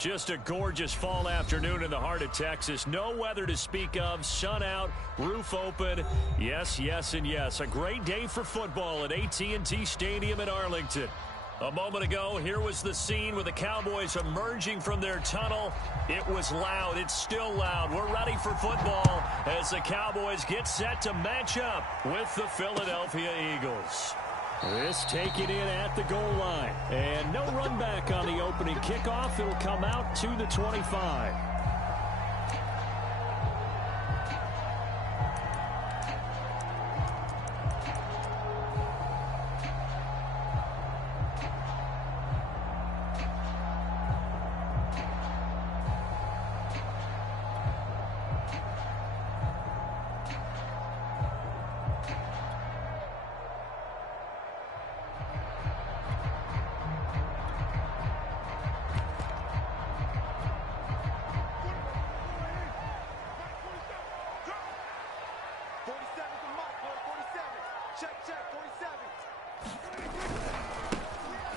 Just a gorgeous fall afternoon in the heart of Texas. No weather to speak of. Sun out, roof open. Yes, yes, and yes. A great day for football at AT&T Stadium in Arlington. A moment ago, here was the scene with the Cowboys emerging from their tunnel. It was loud. It's still loud. We're ready for football as the Cowboys get set to match up with the Philadelphia Eagles. This taken in at the goal line. And no run back on the opening kickoff. It'll come out to the 25.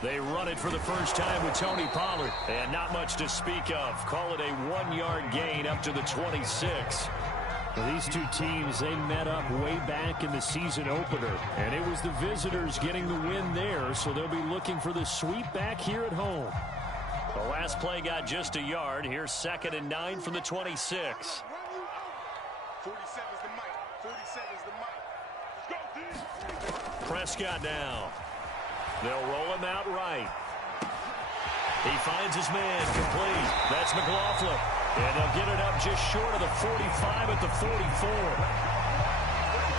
They run it for the first time with Tony Pollard. And not much to speak of. Call it a 1-yard gain up to the 26. Well, these two teams, they met up way back in the season opener. And it was the visitors getting the win there, so they'll be looking for the sweep back here at home. The last play got just a yard. Here's 2nd and 9 from the 26. 47's the mic. 47's the mic. Prescott now. They'll roll him out right. He finds his man complete. That's McLaughlin. And they'll get it up just short of the 45 at the 44.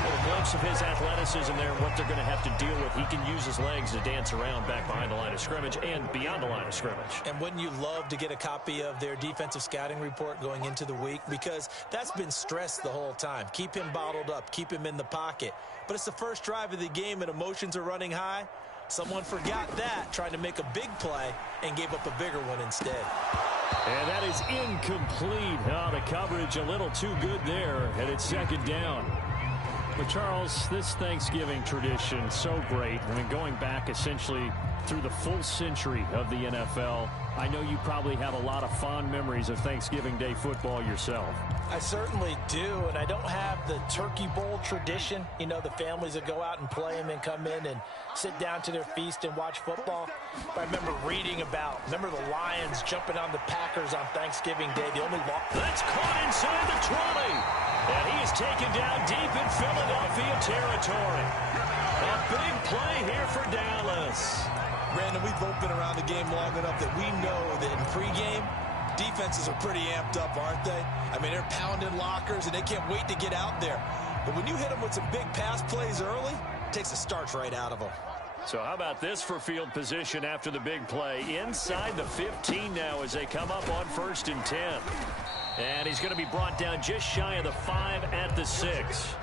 A glimpse of his athleticism there and what they're going to have to deal with. He can use his legs to dance around back behind the line of scrimmage and beyond the line of scrimmage. And wouldn't you love to get a copy of their defensive scouting report going into the week? Because that's been stressed the whole time. Keep him bottled up. Keep him in the pocket. But it's the first drive of the game and emotions are running high. Someone forgot that, trying to make a big play, and gave up a bigger one instead. And that is incomplete. Oh, the coverage a little too good there, and it's 2nd down. But, Charles, this Thanksgiving tradition, so great. I mean, going back essentially through the full century of the NFL, I know you probably have a lot of fond memories of Thanksgiving Day football yourself. I certainly do, and I don't have the Turkey Bowl tradition. You know, the families that go out and play and then come in and sit down to their feast and watch football. But I remember reading remember the Lions jumping on the Packers on Thanksgiving Day. The only That's caught inside the 20. And he is taken down deep in Philadelphia territory. A big play here for Dallas. Brandon, we've both been around the game long enough that we know that in pregame, defenses are pretty amped up, aren't they? I mean, they're pounding lockers, and they can't wait to get out there. But when you hit them with some big pass plays early, it takes the starch right out of them. So how about this for field position after the big play? Inside the 15 now as they come up on 1st and 10. And he's going to be brought down just shy of the 5 at the 6.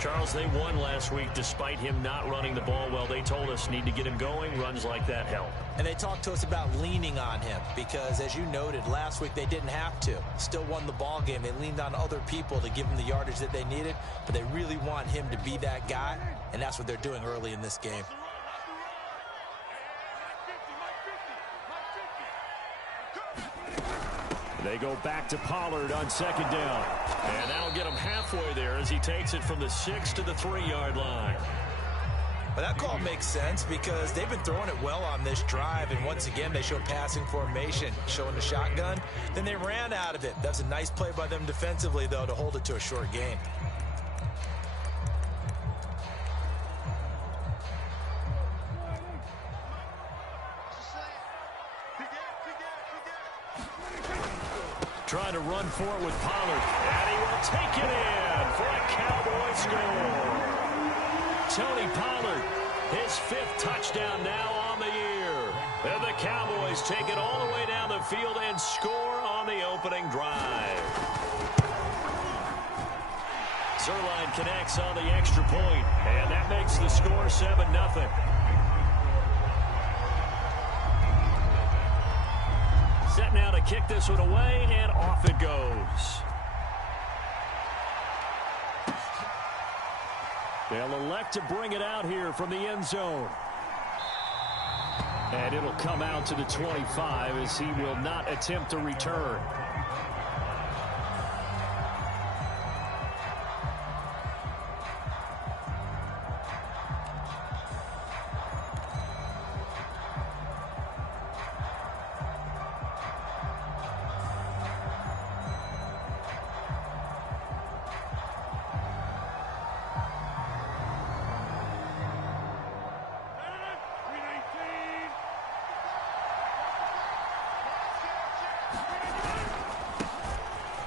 Charles, they won last week despite him not running the ball well. They told us need to get him going. Runs like that help. And they talked to us about leaning on him because, as you noted, last week they didn't have to. Still won the ball game. They leaned on other people to give them the yardage that they needed, but they really want him to be that guy, and that's what they're doing early in this game. They go back to Pollard on 2nd down. And that'll get him halfway there as he takes it from the 6 to the 3-yard line. Well, that call makes sense because they've been throwing it well on this drive, and once again they showed passing formation, showing the shotgun. Then they ran out of it. That's a nice play by them defensively, though, to hold it to a short gain. Trying to run for it with Pollard. And he will take it in for a Cowboy score. Tony Pollard, his 5th touchdown now on the year. And the Cowboys take it all the way down the field and score on the opening drive. Zerline connects on the extra point, and that makes the score 7-0. Set now to kick this one away, and off it goes. They'll elect to bring it out here from the end zone. And it'll come out to the 25 as he will not attempt to return.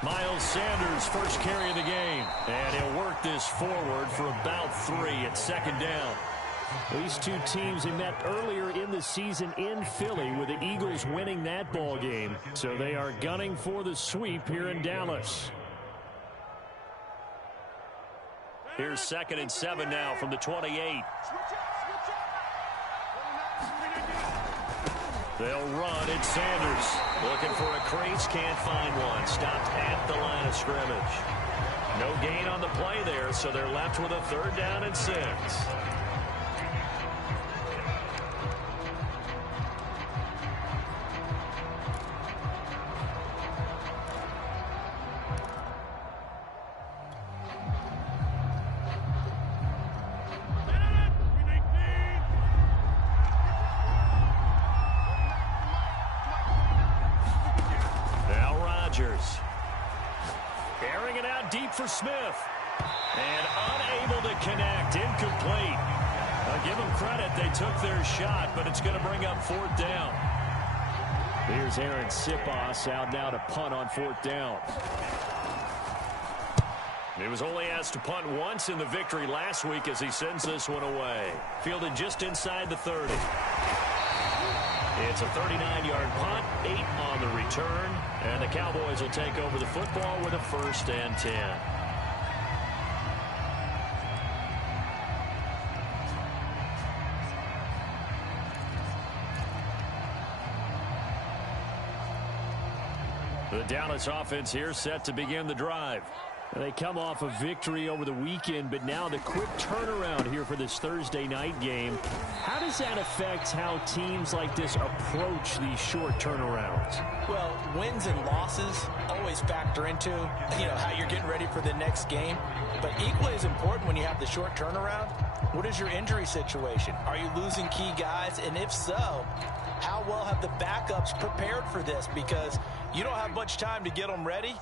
Miles Sanders, first carry of the game. And he'll work this forward for about 3 at second down. These two teams have met earlier in the season in Philly with the Eagles winning that ball game. So they are gunning for the sweep here in Dallas. Here's 2nd and 7 now from the 28. They'll run. It's Sanders. Looking for a crease. Can't find one. Stopped at the line of scrimmage. No gain on the play there, so they're left with a 3rd down and 6. Airing it out deep for Smith. And unable to connect. Incomplete. I'll give them credit. They took their shot, but it's going to bring up 4th down. Here's Aaron Sipos out now to punt on 4th down. He was only asked to punt once in the victory last week as he sends this one away. Fielded just inside the 30. It's a 39-yard punt, 8 on the return, and the Cowboys will take over the football with a 1st and 10. The Dallas offense here set to begin the drive. They come off a victory over the weekend, but now the quick turnaround here for this Thursday night game. How does that affect how teams like this approach these short turnarounds? Well, wins and losses always factor into, how you're getting ready for the next game. But equally as important when you have the short turnaround, what is your injury situation? Are you losing key guys? And if so, how well have the backups prepared for this? Because you don't have much time to get them ready.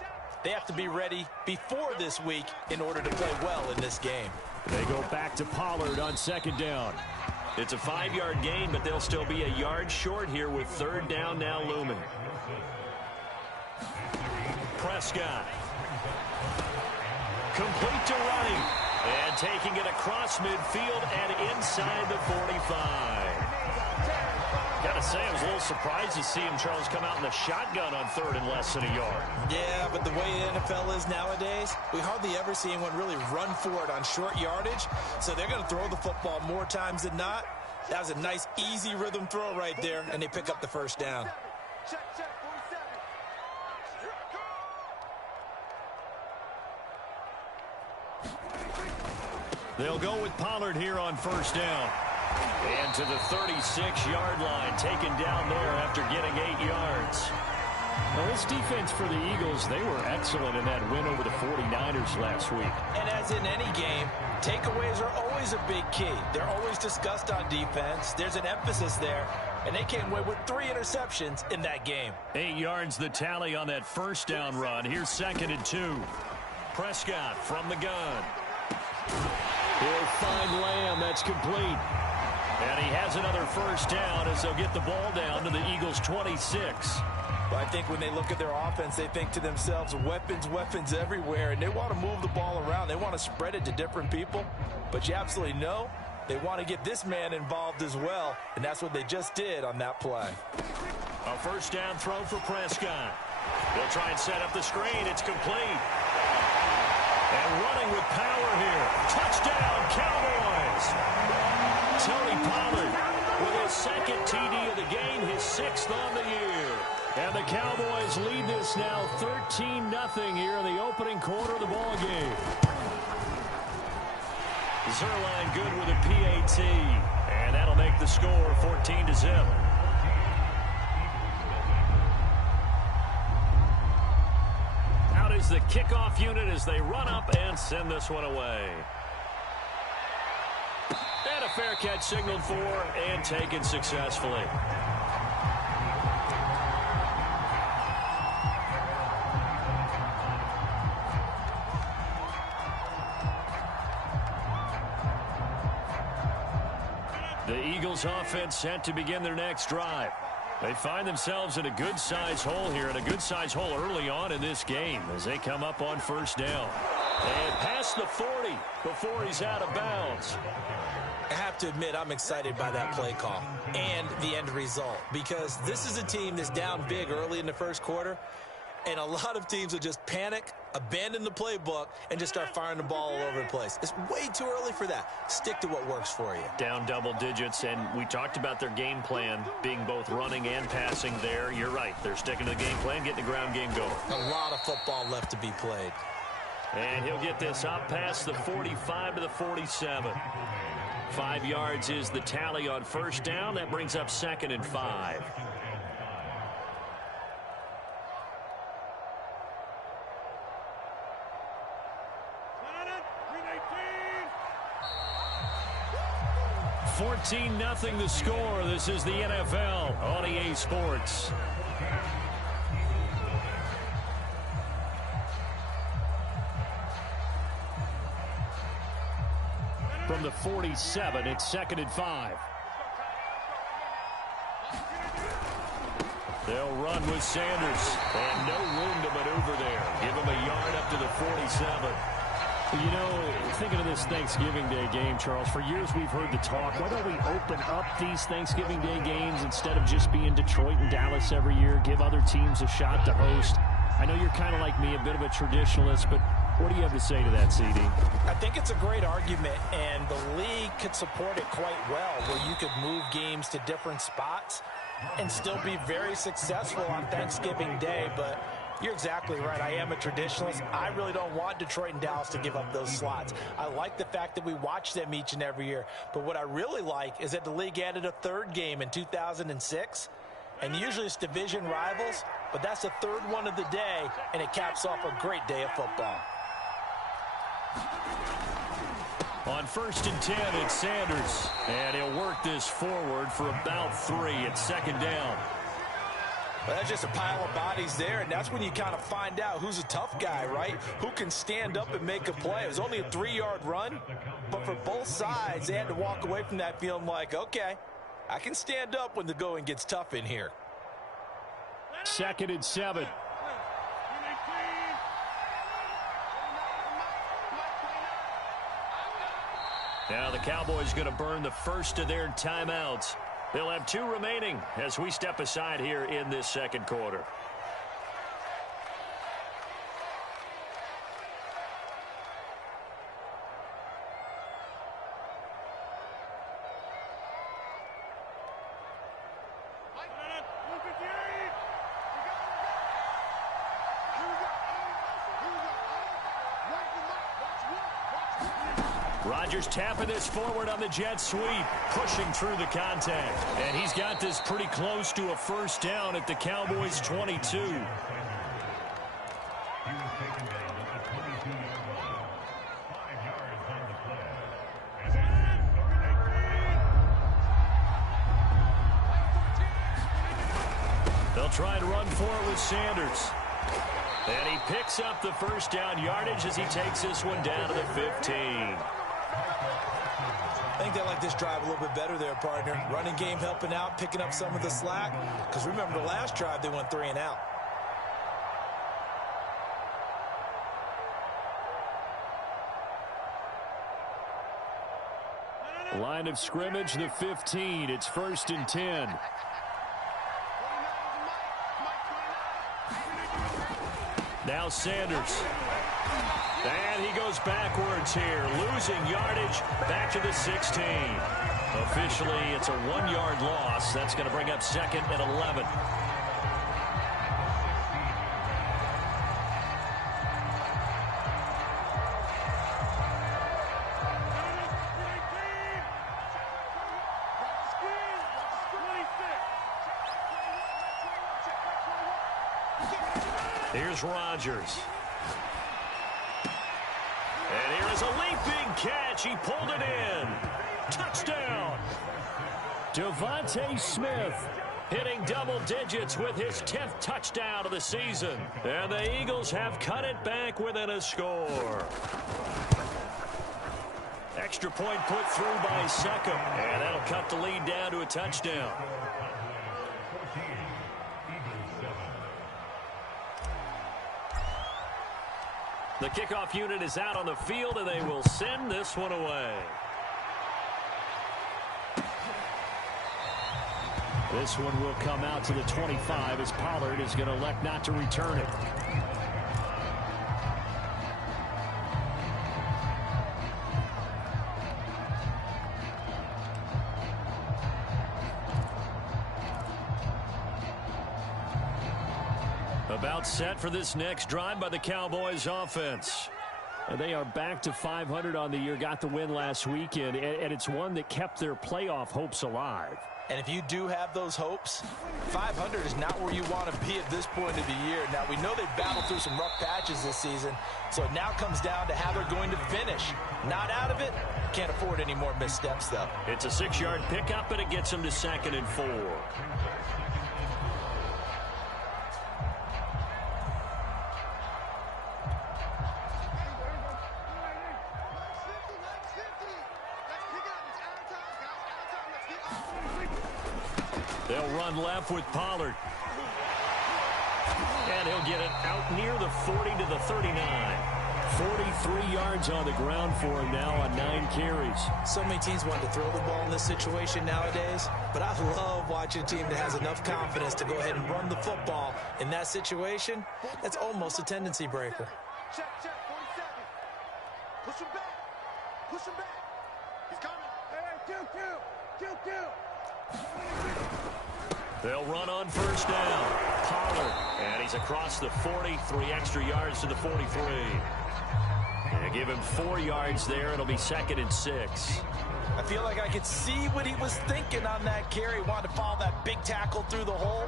They have to be ready before this week in order to play well in this game. They go back to Pollard on 2nd down. It's a 5-yard gain, but they'll still be a yard short here with 3rd down now looming. Prescott. Complete to Wright. And taking it across midfield and inside the 45. Gotta say, I was a little surprised to see him, Charles, come out in the shotgun on 3rd and less than a yard. Yeah, but the way the NFL is nowadays, we hardly ever see anyone really run for it on short yardage. So they're going to throw the football more times than not. That was a nice, easy rhythm throw right there, and they pick up the 1st down. Check, 47. They'll go with Pollard here on 1st down. And to the 36-yard line, taken down there after getting 8 yards. Well, this defense for the Eagles, they were excellent in that win over the 49ers last week. And as in any game, takeaways are always a big key. They're always discussed on defense. There's an emphasis there, and they came away with 3 interceptions in that game. 8 yards the tally on that 1st down run. Here's 2nd and 2. Prescott from the gun. He'll find Lamb. That's complete. And he has another 1st down as they'll get the ball down to the Eagles' 26. But I think when they look at their offense, they think to themselves, weapons everywhere, and they want to move the ball around. They want to spread it to different people. But you absolutely know they want to get this man involved as well, and that's what they just did on that play. A 1st down throw for Prescott. They'll try and set up the screen. It's complete. And running with power here. Touchdown, Cowboys! Tony Pollard with his 2nd TD of the game, his 6th on the year. And the Cowboys lead this now 13-0 here in the opening quarter of the ball game. Zerline good with a PAT. And that'll make the score 14-0. is the kickoff unit as they run up and send this one away. And a fair catch signaled for and taken successfully. The Eagles offense set to begin their next drive. They find themselves in a good-sized hole here, and a good-sized hole early on in this game as they come up on first down. And past the 40 before he's out of bounds. I have to admit, I'm excited by that play call and the end result, because this is a team that's down big early in the first quarter, and a lot of teams will just panic, abandon the playbook, and just start firing the ball all over the place. It's way too early for that. Stick to what works for you. Down double digits, and we talked about their game plan being both running and passing there. You're right. They're sticking to the game plan, getting the ground game going. A lot of football left to be played. And he'll get this up past the 45 to the 47. 5 yards is the tally on first down. That brings up 2nd and 5. $14-0 the score. This is the NFL on EA Sports. From the 47, it's 2nd and 5. They'll run with Sanders. And no room to maneuver there. Give him a yard up to the 47. You know, thinking of this Thanksgiving Day game, Charles, for years we've heard the talk, why don't we open up these Thanksgiving Day games instead of just being Detroit and Dallas every year, give other teams a shot to host? I know you're kind of like me, a bit of a traditionalist, but what do you have to say to that, CD? I think it's a great argument, and the league could support it quite well, where you could move games to different spots and still be very successful on Thanksgiving Day. But you're exactly right. I am a traditionalist. I really don't want Detroit and Dallas to give up those slots. I like the fact that we watch them each and every year. But what I really like is that the league added a third game in 2006. And usually it's division rivals, but that's the third one of the day, and it caps off a great day of football. On 1st and 10, it's Sanders. And he'll work this forward for about 3. It's 2nd down. Well, that's just a pile of bodies there, and that's when you kind of find out who's a tough guy, right? Who can stand up and make a play. It was only a 3-yard run, but for both sides, they had to walk away from that feeling like, okay, I can stand up when the going gets tough in here. 2nd and 7. Now the Cowboys going to burn the first of their timeouts. They'll have 2 remaining as we step aside here in this second quarter. Rodgers tapping this forward on the jet sweep, pushing through the contact. And he's got this pretty close to a first down at the Cowboys' 22. They'll try and run for it with Sanders. And he picks up the first down yardage as he takes this one down to the 15. I think they like this drive a little bit better there, partner. Running game helping out, picking up some of the slack. Because remember, the last drive, they went 3 and out. Line of scrimmage, the 15. It's 1st and 10. Now Sanders. And he goes backwards here, losing yardage back to the 16. Officially, it's a 1-yard loss. That's going to bring up 2nd and 11. Here's Rodgers. a leaping catch. He pulled it in. Touchdown. Devontae Smith hitting double digits with his 10th touchdown of the season. And the Eagles have cut it back within a score. Extra point put through by Succop. And that'll cut the lead down to a touchdown. The kickoff unit is out on the field, and they will send this one away. This one will come out to the 25 as Pollard is going to elect not to return it. About set for this next drive by the Cowboys offense. They are back to 500 on the year, got the win last weekend, and it's one that kept their playoff hopes alive. And if you do have those hopes, 500 is not where you want to be at this point of the year. Now, we know they've battled through some rough patches this season, so it now comes down to how they're going to finish. Not out of it. Can't afford any more missteps, though. It's a 6-yard pickup, and it gets them to 2nd and 4. They'll run left with Pollard. And he'll get it out near the 40 to the 39. 43 yards on the ground for him now on 9 carries. So many teams want to throw the ball in this situation nowadays, but I love watching a team that has enough confidence to go ahead and run the football in that situation. That's almost a tendency breaker. Check, 47. Push him back. Push him back. He's coming. Hey, 2-2. They'll run on first down. Pollard. And he's across the 40. 3 extra yards to the 43. And give him 4 yards there. It'll be 2nd and 6. I feel like I could see what he was thinking on that carry. Wanted to follow that big tackle through the hole.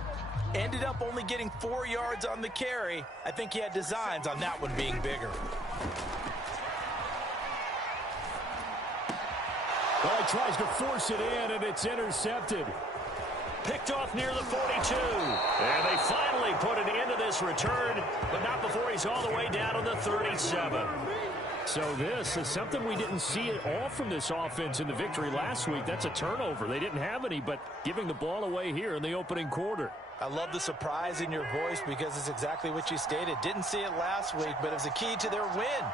Ended up only getting 4 yards on the carry. I think he had designs on that one being bigger. Well, he tries to force it in, and it's intercepted. Picked off near the 42. And they finally put an end to this return, but not before he's all the way down to the 37. So this is something we didn't see at all from this offense in the victory last week. That's a turnover. They didn't have any, but giving the ball away here in the opening quarter. I love the surprise in your voice because it's exactly what you stated. Didn't see it last week, but it was a key to their win.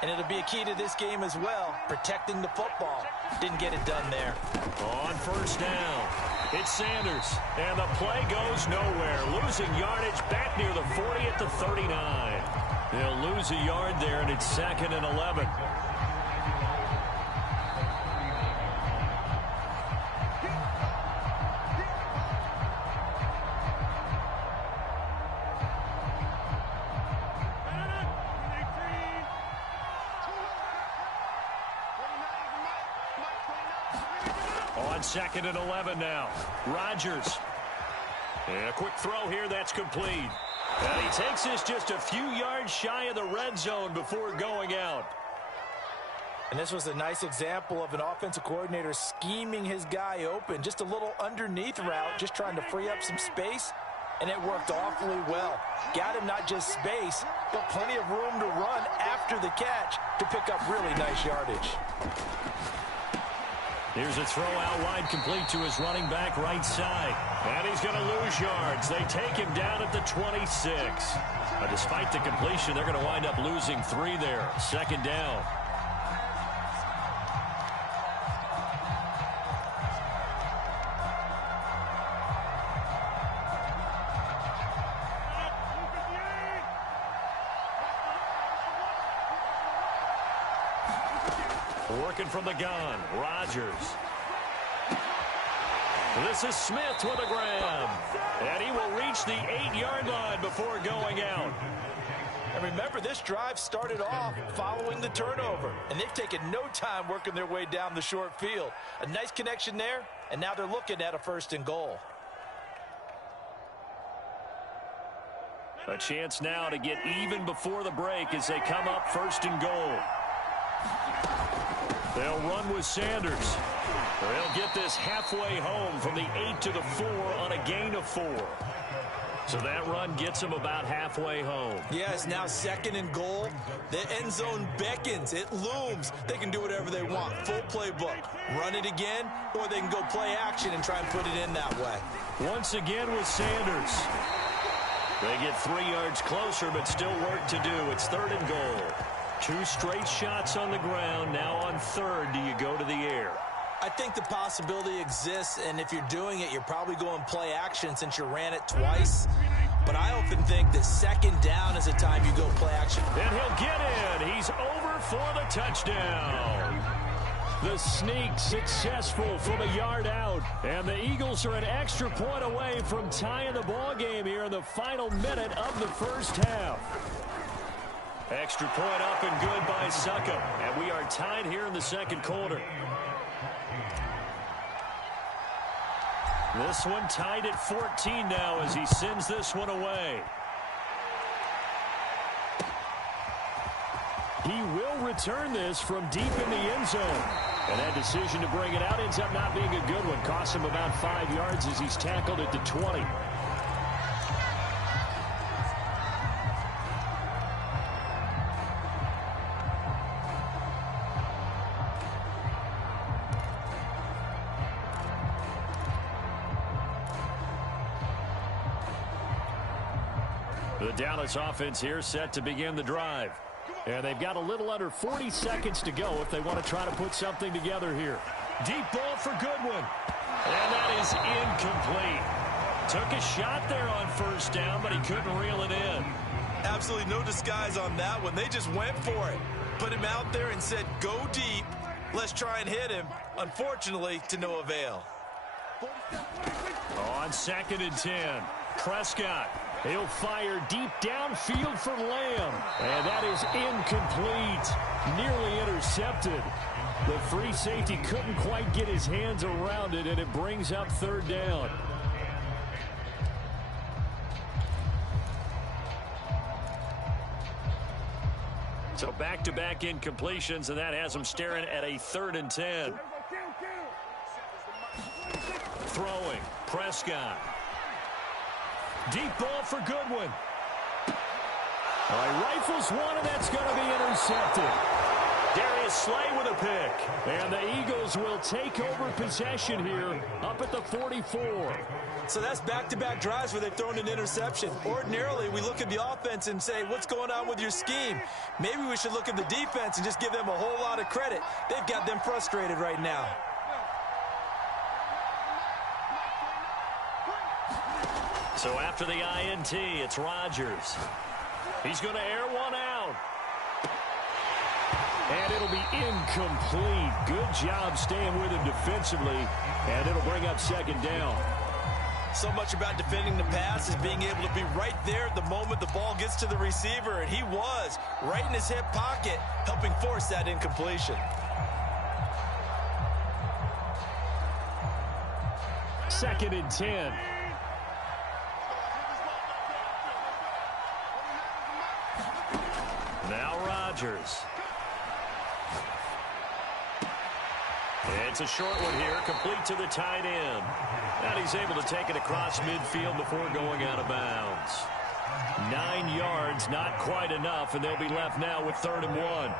And it'll be a key to this game as well, protecting the football. Didn't get it done there. On first down, it's Sanders, and the play goes nowhere. Losing yardage back near the 40 at the 39. They'll lose a yard there, and it's 2nd and 11. On 2nd and 11 now. Rodgers. And a quick throw here that's complete. And he takes this just a few yards shy of the red zone before going out. And this was a nice example of an offensive coordinator scheming his guy open. Just a little underneath route, just trying to free up some space. And it worked awfully well. Got him not just space, but plenty of room to run after the catch to pick up really nice yardage. Here's a throw out wide, complete to his running back right side. And he's going to lose yards. They take him down at the 26. Despite the completion, they're going to wind up losing 3 there. 2nd down. Working from the gun, Rodgers. This is Smith with a grab. And he will reach the 8-yard line before going out. And remember, this drive started off following the turnover. And they've taken no time working their way down the short field. A nice connection there, and now they're looking at a 1st and goal. A chance now to get even before the break as they come up 1st and goal. They'll run with Sanders. They'll get this halfway home from the 8 to the 4 on a gain of 4. So that run gets them about halfway home. Yeah, it's now 2nd and goal. The end zone beckons. It looms. They can do whatever they want. Full playbook. Run it again, or they can go play action and try and put it in that way. Once again with Sanders. They get 3 yards closer, but still work to do. It's 3rd and goal. 2 straight shots on the ground. Now on 3rd, do you go to the air? I think the possibility exists, and if you're doing it, you're probably going play action since you ran it twice. But I often think that 2nd down is the time you go play action. And he'll get in. He's over for the touchdown. The sneak successful from a yard out. And the Eagles are an extra point away from tying the ball game here in the final minute of the first half. Extra point up and good by Succop. And we are tied here in the 2nd quarter. This one tied at 14 now as he sends this one away. He will return this from deep in the end zone. And that decision to bring it out ends up not being a good one. Costs him about 5 yards as he's tackled at the 20. The Dallas offense here set to begin the drive. And they've got a little under 40 seconds to go if they want to try to put something together here. Deep ball for Goodwin. And that is incomplete. Took a shot there on 1st down, but he couldn't reel it in. Absolutely no disguise on that one. They just went for it. Put him out there and said, go deep. Let's try and hit him. Unfortunately, to no avail. On 2nd and 10, Prescott. He'll fire deep downfield for Lamb. And that is incomplete. Nearly intercepted. The free safety couldn't quite get his hands around it, and it brings up 3rd down. So back-to-back incompletions, and that has them staring at a 3rd and 10. Throwing, Prescott. Deep ball for Goodwin. All right, rifles one, and that's going to be intercepted. Darius Slay with a pick. And the Eagles will take over possession here up at the 44. So that's back-to-back drives where they've thrown an interception. Ordinarily, we look at the offense and say, what's going on with your scheme? Maybe we should look at the defense and just give them a whole lot of credit. They've got them frustrated right now. So after the INT, it's Rodgers. He's going to air one out. And it'll be incomplete. Good job staying with him defensively. And it'll bring up 2nd down. So much about defending the pass is being able to be right there at the moment the ball gets to the receiver. And he was right in his hip pocket, helping force that incompletion. 2nd and 10. Now Rodgers. It's a short one here, complete to the tight end. And he's able to take it across midfield before going out of bounds. 9 yards, not quite enough, and they'll be left now with 3rd and 1.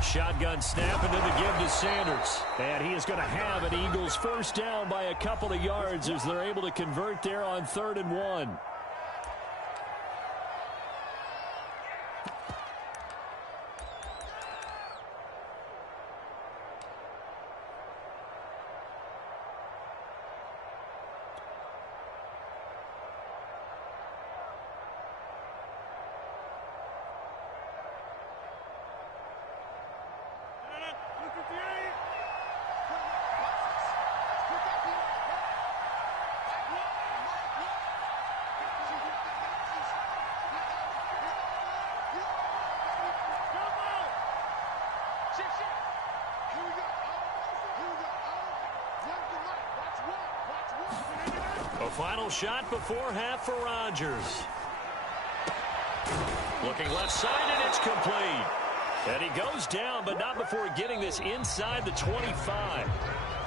Shotgun snap into the give to Sanders. And he is going to have an Eagles 1st down by a couple of yards as they're able to convert there on 3rd and 1. Final shot before half for Rodgers. Looking left side, and it's complete. And he goes down, but not before getting this inside the 25.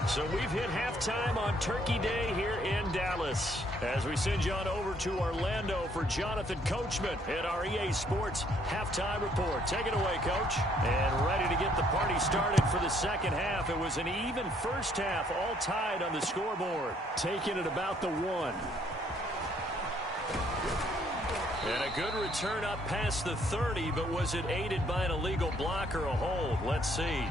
So we've hit halftime on Turkey Day here in Dallas. As we send you on over to Orlando for Jonathan Coachman at our EA Sports Halftime Report. Take it away, Coach. And ready to get the party started for the second half. It was an even first half, all tied on the scoreboard. Taking it about the 1. And a good return up past the 30, but was it aided by an illegal block or a hold? Let's see.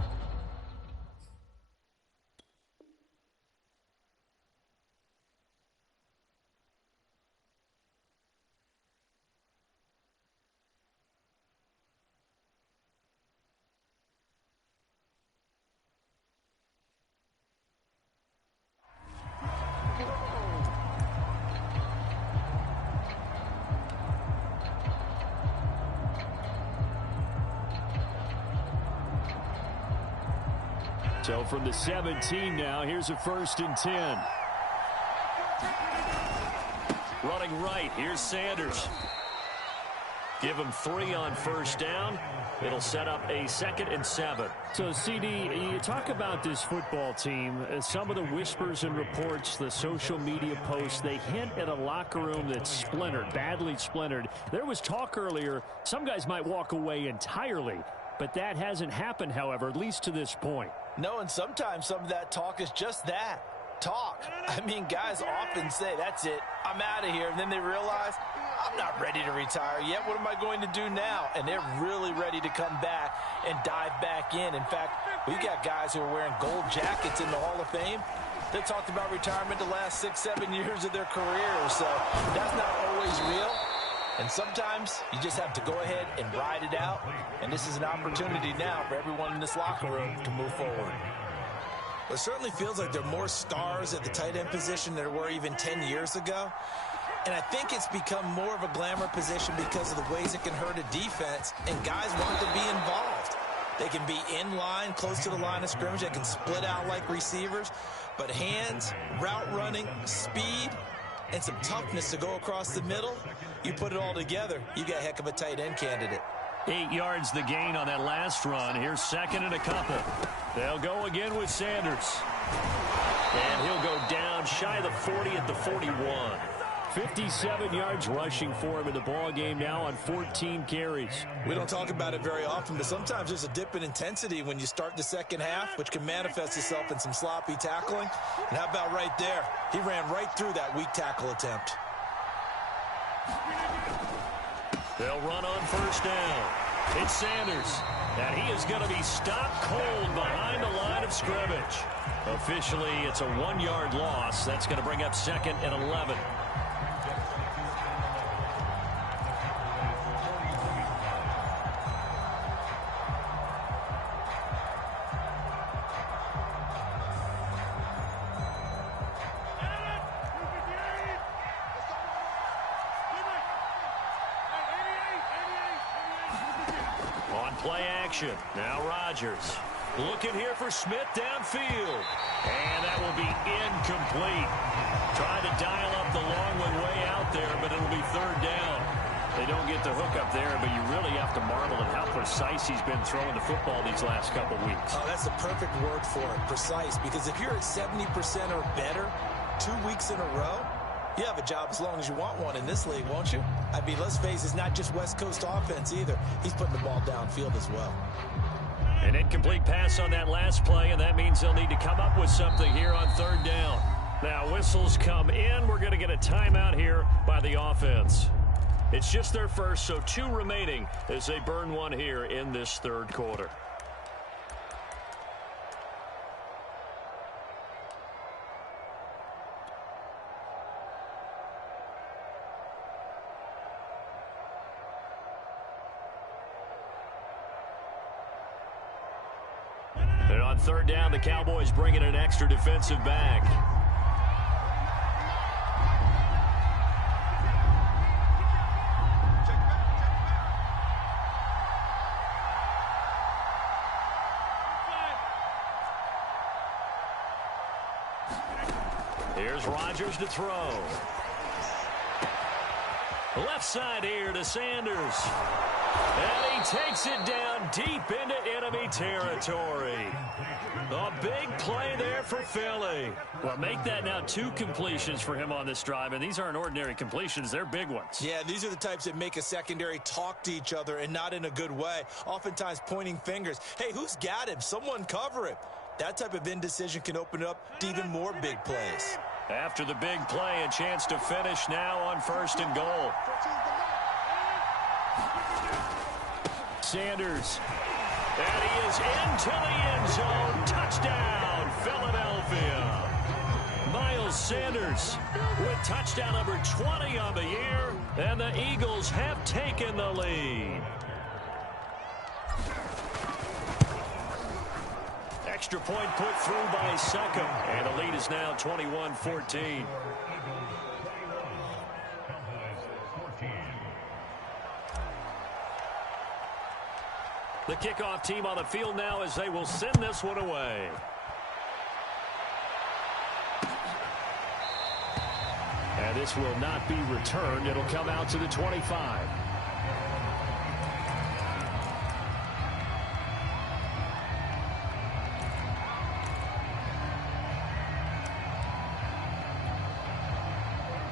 So from the 17 now, here's a 1st and 10. Running right, here's Sanders. Give him 3 on first down. It'll set up a 2nd and 7. So, CD, you talk about this football team. Some of the whispers and reports, the social media posts, they hint at a locker room that's splintered, badly splintered. There was talk earlier, some guys might walk away entirely. But that hasn't happened, however, at least to this point. No, and sometimes some of that talk is just that, talk. I mean, guys often say, that's it, I'm out of here. And then they realize, I'm not ready to retire yet. What am I going to do now? And they're really ready to come back and dive back in. In fact, we've got guys who are wearing gold jackets in the Hall of Fame. They talked about retirement the last 6-7 years of their careers. So that's not always real. And sometimes you just have to go ahead and ride it out. And this is an opportunity now for everyone in this locker room to move forward. It certainly feels like there are more stars at the tight end position than there were even 10 years ago. And I think it's become more of a glamour position because of the ways it can hurt a defense. And guys want to be involved. They can be in line, close to the line of scrimmage. They can split out like receivers. But hands, route running, speed, and some toughness to go across the middle, you put it all together, you got a heck of a tight end candidate. 8 yards the gain on that last run. Here's 2nd and a couple. They'll go again with Sanders. And he'll go down shy of the 40 at the 41. 57 yards rushing for him in the ball game now on 14 carries. We don't talk about it very often, but sometimes there's a dip in intensity when you start the second half, which can manifest itself in some sloppy tackling. And how about right there? He ran right through that weak tackle attempt. They'll run on first down. It's Sanders. And he is going to be stopped cold behind the line of scrimmage. Officially, it's a 1-yard loss. That's going to bring up 2nd and 11. Play action. Now Rodgers. Looking here for Smith downfield. And that will be incomplete. Trying to dial up the long one way out there, but it'll be 3rd down. They don't get the hook up there, but you really have to marvel at how precise he's been throwing the football these last couple weeks. Oh, that's the perfect word for it, precise. Because if you're at 70% or better 2 weeks in a row, you have a job as long as you want one in this league, won't you? I mean, let's face it, it's not just West Coast offense either. He's putting the ball downfield as well. An incomplete pass on that last play, and that means they'll need to come up with something here on 3rd down. Now, whistles come in. We're going to get a timeout here by the offense. It's just their first, so 2 remaining as they burn one here in this 3rd quarter. And on 3rd down, the Cowboys bring in an extra defensive back. Here's Rodgers to throw. Left side here to Sanders. And he takes it down deep into enemy territory. A big play there for Philly. Well, make that now 2 completions for him on this drive, and these aren't ordinary completions. They're big ones. Yeah, these are the types that make a secondary talk to each other and not in a good way, oftentimes pointing fingers. Hey, who's got him? Someone cover him. That type of indecision can open up to even more big plays. After the big play, a chance to finish now on 1st and goal. Sanders. And he is into the end zone. Touchdown, Philadelphia. Miles Sanders with touchdown number 20 on the year. And the Eagles have taken the lead. Extra point put through by Second. And the lead is now 21-14. The kickoff team on the field now as they will send this one away. And this will not be returned. It'll come out to the 25.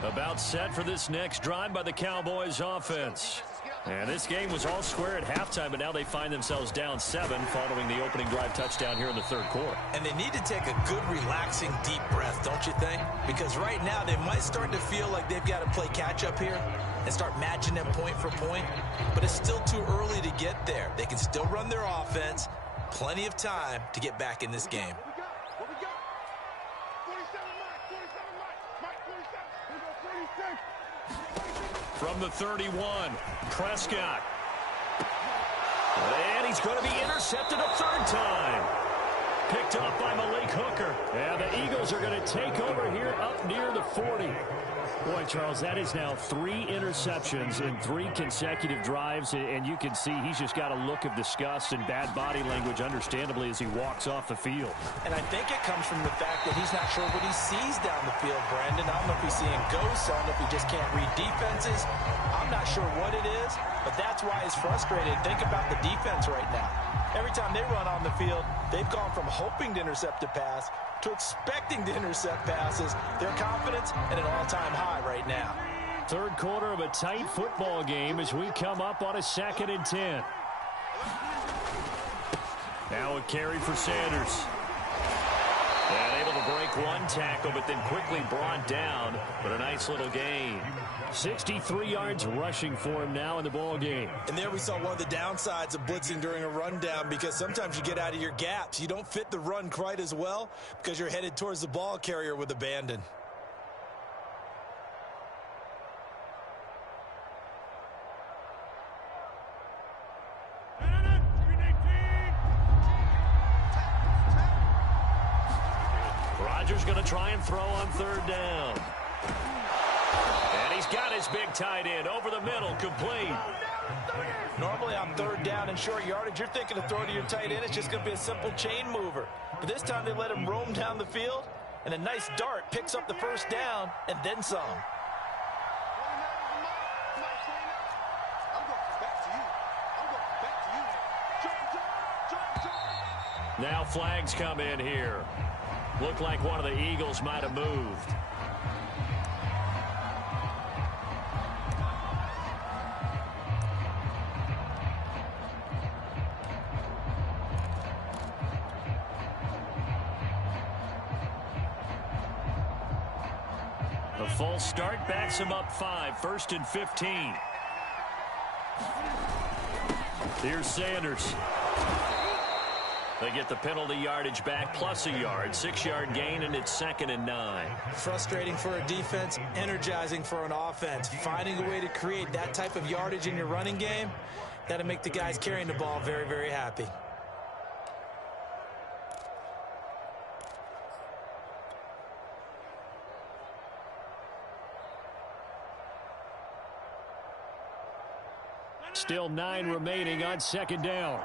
About set for this next drive by the Cowboys offense. And this game was all square at halftime, but now they find themselves down 7 following the opening drive touchdown here in the 3rd quarter. And they need to take a good, relaxing, deep breath, don't you think? Because right now they might start to feel like they've got to play catch-up here and start matching them point for point. But it's still too early to get there. They can still run their offense. Plenty of time to get back in this game. What we got? 47 Mike, 47. From the 31, Prescott. And he's going to be intercepted a 3rd time. Picked up by Malik Hooker. And the Eagles are going to take over here up near the 40. Boy, Charles, that is now 3 interceptions in 3 consecutive drives, and you can see he's just got a look of disgust and bad body language, understandably, as he walks off the field. And I think it comes from the fact that he's not sure what he sees down the field, Brandon. I don't know if he's seeing ghosts. I don't know if he just can't read defenses. I'm not sure what it is, but that's why he's frustrated. Think about the defense right now. Every time they run on the field, they've gone from hoping to intercept a pass to expecting to intercept passes. Their confidence at an all-time high right now. 3rd quarter of a tight football game as we come up on a 2nd and 10. Now a carry for Sanders. And able to break 1 tackle, but then quickly brought down. But a nice little gain. 63 yards rushing for him now in the ball game. And there we saw one of the downsides of blitzing during a rundown, because sometimes you get out of your gaps. You don't fit the run quite as well because you're headed towards the ball carrier with abandon. Rodgers going to try and throw on 3rd down. And he's got his big tight end over the middle, complete. Normally on 3rd down and short yardage, you're thinking to throw to your tight end. It's just going to be a simple chain mover. But this time they let him roam down the field, and a nice dart picks up the 1st down and then some. Now flags come in here. Looked like one of the Eagles might have moved. The false start backs him up 5, 1st and 15. Here's Sanders. They get the penalty yardage back plus a yard. 6-yard gain, and it's 2nd and 9. Frustrating for a defense, energizing for an offense. Finding a way to create that type of yardage in your running game, that'll make the guys carrying the ball very, very happy. Still 9 remaining on 2nd down.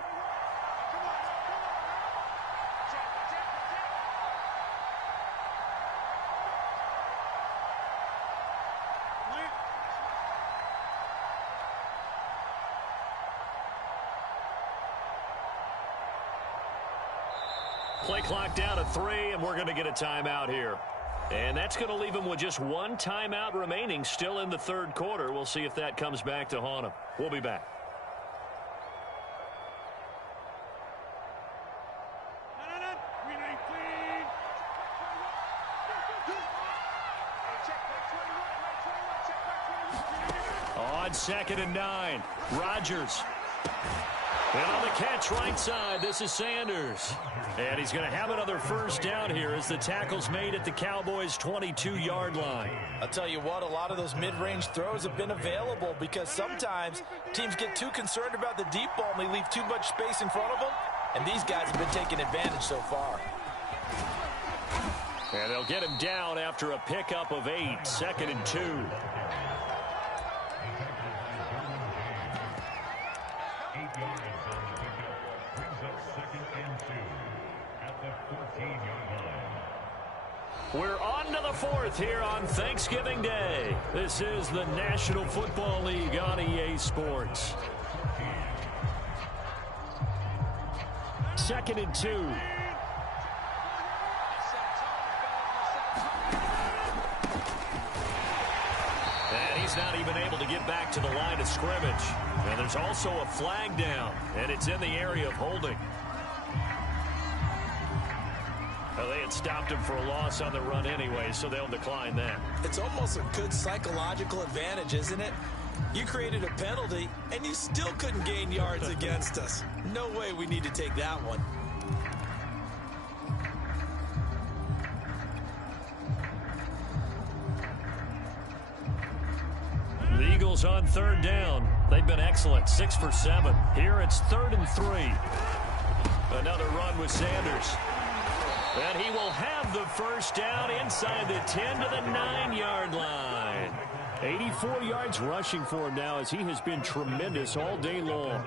Play clock down to 3, and we're going to get a timeout here. And that's going to leave him with just one timeout remaining still in the third quarter. We'll see if that comes back to haunt him. We'll be back. On 2nd and 9, Rodgers. And on the catch right side, this is Sanders. And he's going to have another first down here as the tackle's made at the Cowboys' 22-yard line. I'll tell you what, a lot of those mid-range throws have been available because sometimes teams get too concerned about the deep ball and they leave too much space in front of them. And these guys have been taking advantage so far. And they'll get him down after a pickup of 8, 2nd and 2. We're on to the 4th here on Thanksgiving Day. This is the National Football League on EA Sports. 2nd and 2. And he's not even able to get back to the line of scrimmage. And there's also a flag down, and it's in the area of holding. Well, they had stopped him for a loss on the run anyway, so they'll decline that. It's almost a good psychological advantage, isn't it? You created a penalty, and you still couldn't gain yards against us. No way we need to take that one. The Eagles on 3rd down. They've been excellent, 6 for 7. Here it's 3rd and 3. Another run with Sanders. And he will have the first down inside the 10 to the 9-yard line. 84 yards rushing for him now as he has been tremendous all day long.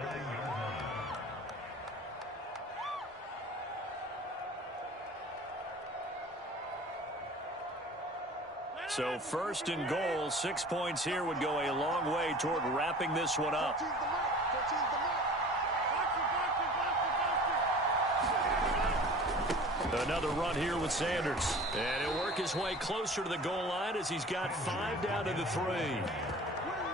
So 1st and goal, 6 points here would go a long way toward wrapping this one up. Another run here with Sanders. And he'll work his way closer to the goal line as he's got 5 down to the 3.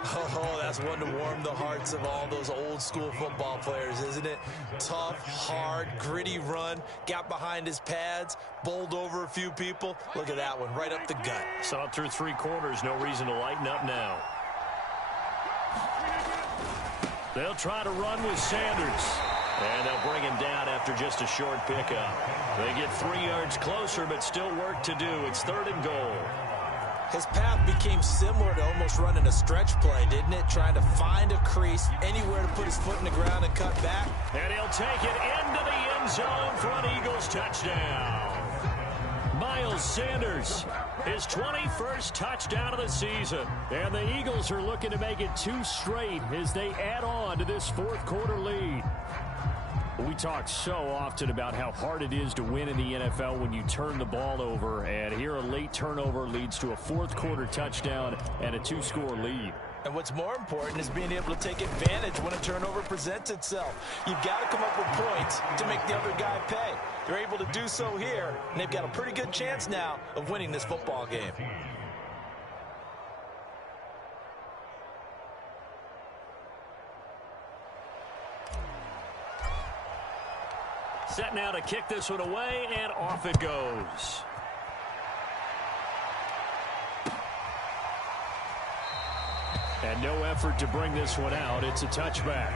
Oh, that's one to warm the hearts of all those old-school football players, isn't it? Tough, hard, gritty run. Got behind his pads, bowled over a few people. Look at that one, right up the gut. Saw it through 3 quarters. No reason to lighten up now. They'll try to run with Sanders. And they'll bring him down after just a short pickup. They get 3 yards closer, but still work to do. It's 3rd and goal. His path became similar to almost running a stretch play, didn't it? Trying to find a crease, anywhere to put his foot in the ground and cut back. And he'll take it into the end zone for an Eagles touchdown. Miles Sanders, his 21st touchdown of the season. And the Eagles are looking to make it 2 straight as they add on to this 4th quarter lead. We talk so often about how hard it is to win in the NFL when you turn the ball over, and here a late turnover leads to a 4th quarter touchdown and a 2-score lead. And what's more important is being able to take advantage when a turnover presents itself. You've got to come up with points to make the other guy pay. They're able to do so here, and they've got a pretty good chance now of winning this football game. Set now to kick this one away, and off it goes. And no effort to bring this one out. It's a touchback.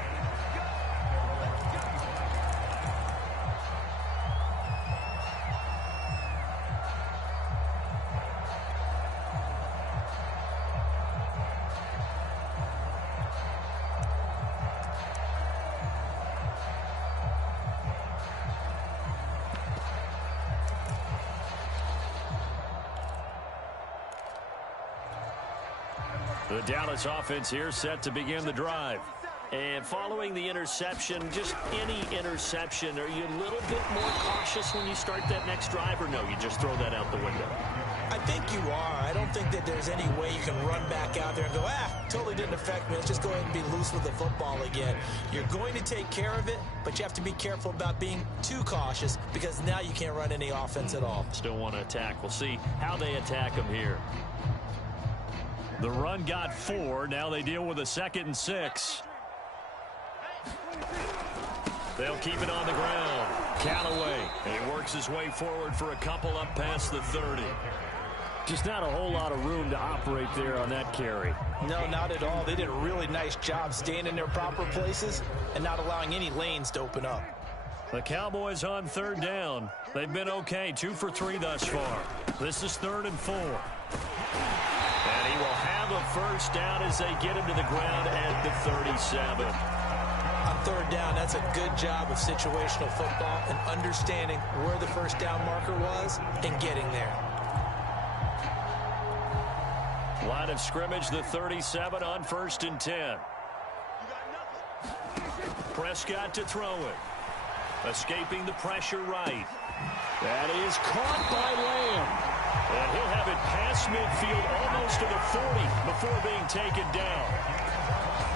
The Dallas offense here set to begin the drive. And following the interception, just any interception, are you a little bit more cautious when you start that next drive, or no, you just throw that out the window? I think you are. I don't think that there's any way you can run back out there and go, totally didn't affect me. Let's just go ahead and be loose with the football again. You're going to take care of it, but you have to be careful about being too cautious because now you can't run any offense at all. Still want to attack. We'll see how they attack him here. The run got 4. Now they deal with a 2nd and 6. They'll keep it on the ground. Callaway. And he works his way forward for a couple up past the 30. Just not a whole lot of room to operate there on that carry. No, not at all. They did a really nice job staying in their proper places and not allowing any lanes to open up. The Cowboys on 3rd down. They've been okay. 2 for 3 thus far. This is 3rd and 4. And he will have a first down as they get him to the ground at the 37. On 3rd down, that's a good job of situational football and understanding where the first down marker was and getting there. Line of scrimmage, the 37 on 1st and 10. Prescott to throw it. Escaping the pressure right. That is caught by Lamb. And he'll have it past midfield almost to the 40 before being taken down.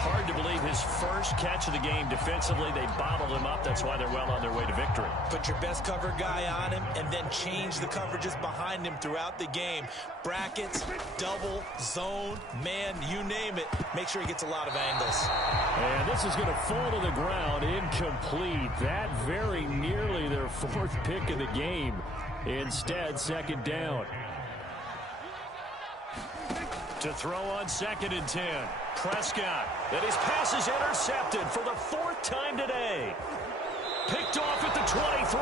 Hard to believe his first catch of the game defensively. They bottled him up. That's why they're well on their way to victory. Put your best cover guy on him and then change the coverages behind him throughout the game. Brackets, double, zone, man, you name it. Make sure he gets a lot of angles. And this is going to fall to the ground, incomplete. That very nearly their 4th pick of the game. Instead, 2nd down. To throw on 2nd and 10. Prescott. And his pass is intercepted for the 4th time today. Picked off at the 23.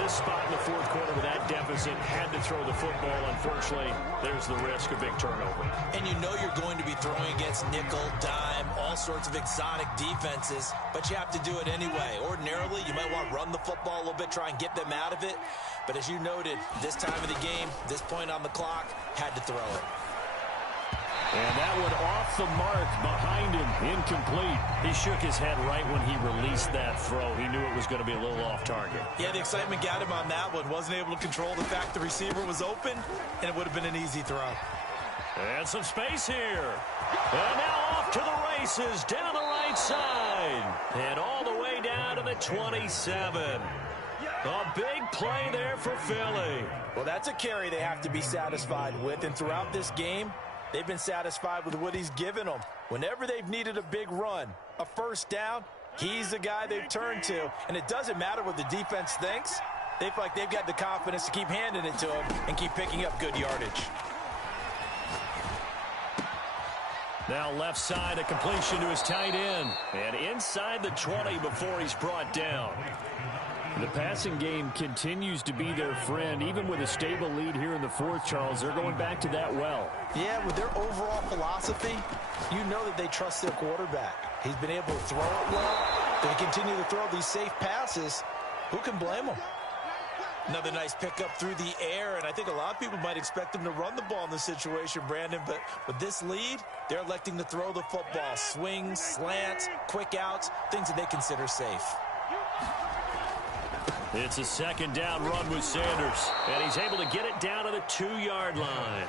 This spot in the 4th quarter with that deficit had to throw the football. Unfortunately, there's the risk of big turnover. And you know you're going to be throwing against nickel, dime, all sorts of exotic defenses, but you have to do it anyway. Ordinarily, you might want to run the football a little bit, try and get them out of it. But as you noted, this time of the game, this point on the clock, had to throw it. And that one off the mark behind him, incomplete. He shook his head right when he released that throw. He knew it was going to be a little off target. Yeah, the excitement got him on that one. Wasn't able to control the fact the receiver was open, and it would have been an easy throw. And some space here. And now off to the races, down the right side. And all the way down to the 27. A big play there for Philly. Well, that's a carry they have to be satisfied with, and throughout this game, they've been satisfied with what he's given them. Whenever they've needed a big run, a first down, he's the guy they've turned to. And it doesn't matter what the defense thinks. They feel like they've got the confidence to keep handing it to him and keep picking up good yardage. Now left side, a completion to his tight end. And inside the 20 before he's brought down. The passing game continues to be their friend. Even with a stable lead here in the 4th, Charles, they're going back to that well. Yeah, with their overall philosophy, you know that they trust their quarterback. He's been able to throw it well. They continue to throw these safe passes. Who can blame them? Another nice pickup through the air, and I think a lot of people might expect them to run the ball in this situation, Brandon, but with this lead, they're electing to throw the football. Swings, slants, quick outs, things that they consider safe. It's a 2nd down run with Sanders, and he's able to get it down to the 2-yard line.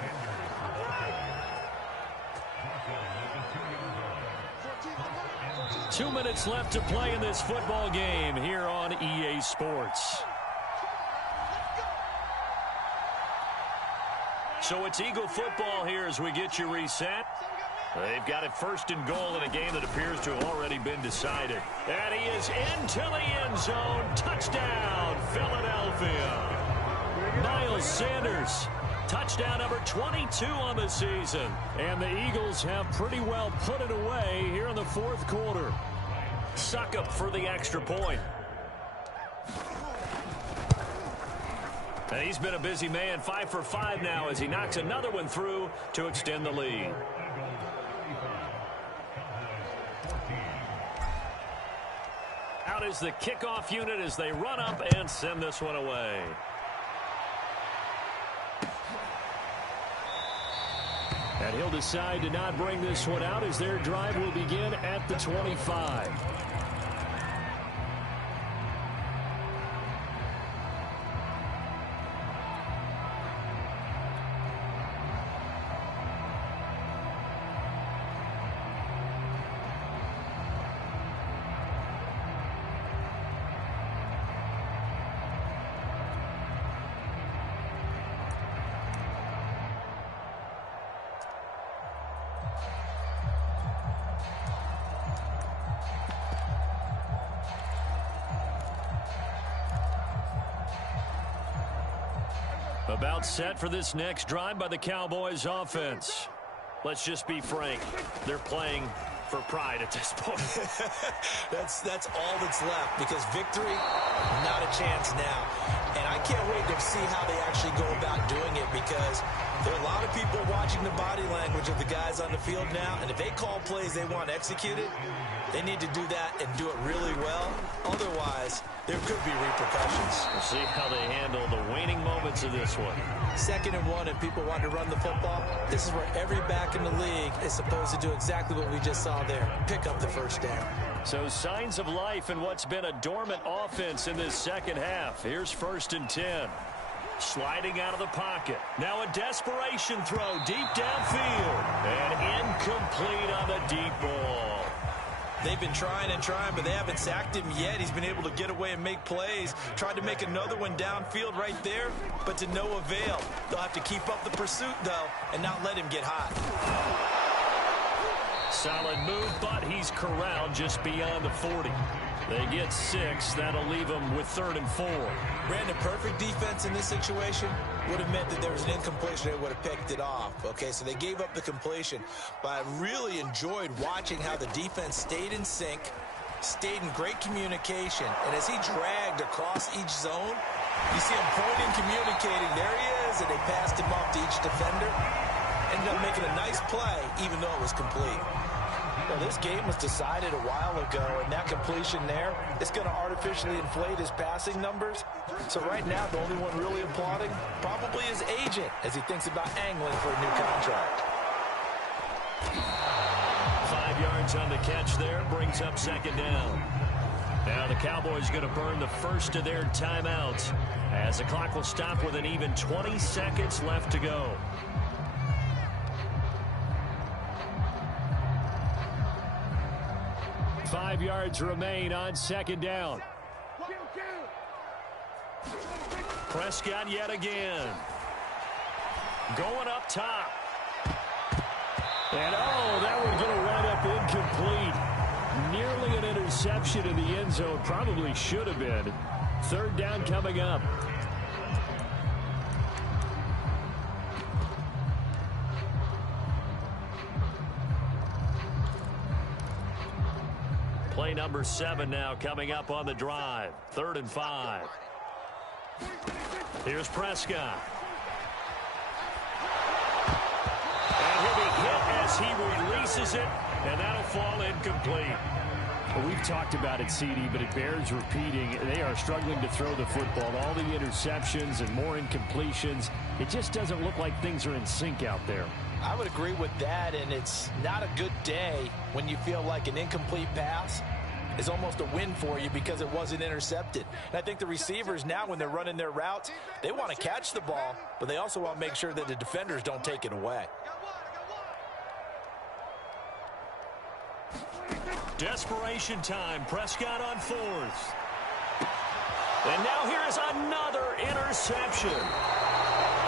Two minutes left to play in this football game here on EA Sports. So it's Eagle football here as we get you reset. They've got it 1st and goal in a game that appears to have already been decided. And he is into the end zone. Touchdown, Philadelphia. Miles Sanders, touchdown number 22 on the season. And the Eagles have pretty well put it away here in the 4th quarter. Suckup for the extra point. And he's been a busy man, 5 for 5 now as he knocks another one through to extend the lead. Out is the kickoff unit as they run up and send this one away. And he'll decide to not bring this one out as their drive will begin at the 25. About set for this next drive by the Cowboys offense. Let's just be frank. They're playing for pride at this point. That's all that's left, because victory, not a chance now. And I can't wait to see how they actually go about doing it, because there are a lot of people watching the body language of the guys on the field now, and if they call plays they want executed, they need to do that and do it really well. Otherwise, there could be repercussions. We'll see how they handle the waning moments of this one. 2nd and 1, and people want to run the football. This is where every back in the league is supposed to do exactly what we just saw there. Pick up the first down. So signs of life in what's been a dormant offense in this second half. Here's 1st and 10. Sliding out of the pocket. Now a desperation throw deep downfield. And incomplete on the deep ball. They've been trying and trying, but they haven't sacked him yet. He's been able to get away and make plays. Tried to make another one downfield right there, but to no avail. They'll have to keep up the pursuit, though, and not let him get hot. Solid move, but he's corralled just beyond the 40. They get 6. That'll leave them with 3rd and 4. Brandon, perfect defense in this situation would have meant that there was an incompletion. They would have picked it off. Okay, so they gave up the completion. But I really enjoyed watching how the defense stayed in sync, stayed in great communication. And as he dragged across each zone, you see him pointing, communicating. There he is, and they passed him off to each defender. Ended up making a nice play, even though it was complete. Well, this game was decided a while ago, and that completion there is going to artificially inflate his passing numbers. So right now, the only one really applauding probably his agent as he thinks about angling for a new contract. 5 yards on the catch there, brings up 2nd down. Now the Cowboys going to burn the first of their timeouts as the clock will stop with an even 20 seconds left to go. Five yards remain on 2nd down. Prescott yet again. Going up top. And that one's going to wind up incomplete. Nearly an interception in the end zone. Probably should have been. 3rd down coming up. Play number 7 now coming up on the drive. 3rd and 5. Here's Prescott. And he'll be hit as he releases it, and that'll fall incomplete. Well, we've talked about it, CD, but it bears repeating. They are struggling to throw the football. All the interceptions and more incompletions. It just doesn't look like things are in sync out there. I would agree with that, and it's not a good day when you feel like an incomplete pass is almost a win for you because it wasn't intercepted. And I think the receivers now, when they're running their routes, they want to catch the ball, but they also want to make sure that the defenders don't take it away. Desperation time. Prescott on 4th. And now here is another interception.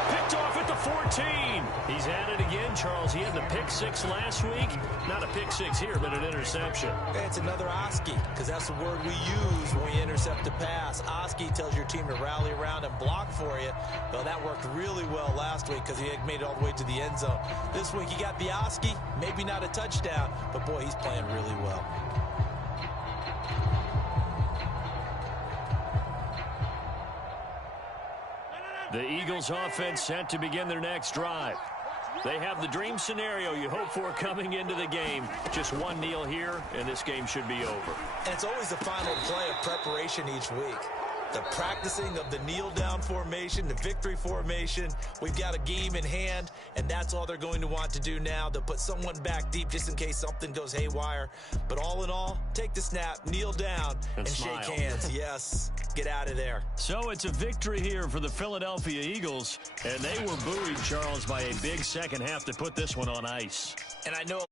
Picked off at the 14. He's at it again, Charles. He had the pick 6 last week. Not a pick 6 here, but an interception. It's another Oski, because that's the word we use when we intercept a pass. Oski tells your team to rally around and block for you. Well, that worked really well last week because he had made it all the way to the end zone. This week he got the Oski, maybe not a touchdown, but boy, he's playing really well. The Eagles offense set to begin their next drive. They have the dream scenario you hope for coming into the game. Just one kneel here, and this game should be over. And it's always the final play of preparation each week. The practicing of the kneel-down formation, the victory formation. We've got a game in hand, and that's all they're going to want to do now. They'll put someone back deep just in case something goes haywire. But all in all, take the snap, kneel down, and shake hands. Yes, get out of there. So it's a victory here for the Philadelphia Eagles, and they were buoyed, Charles, by a big second half to put this one on ice. And I know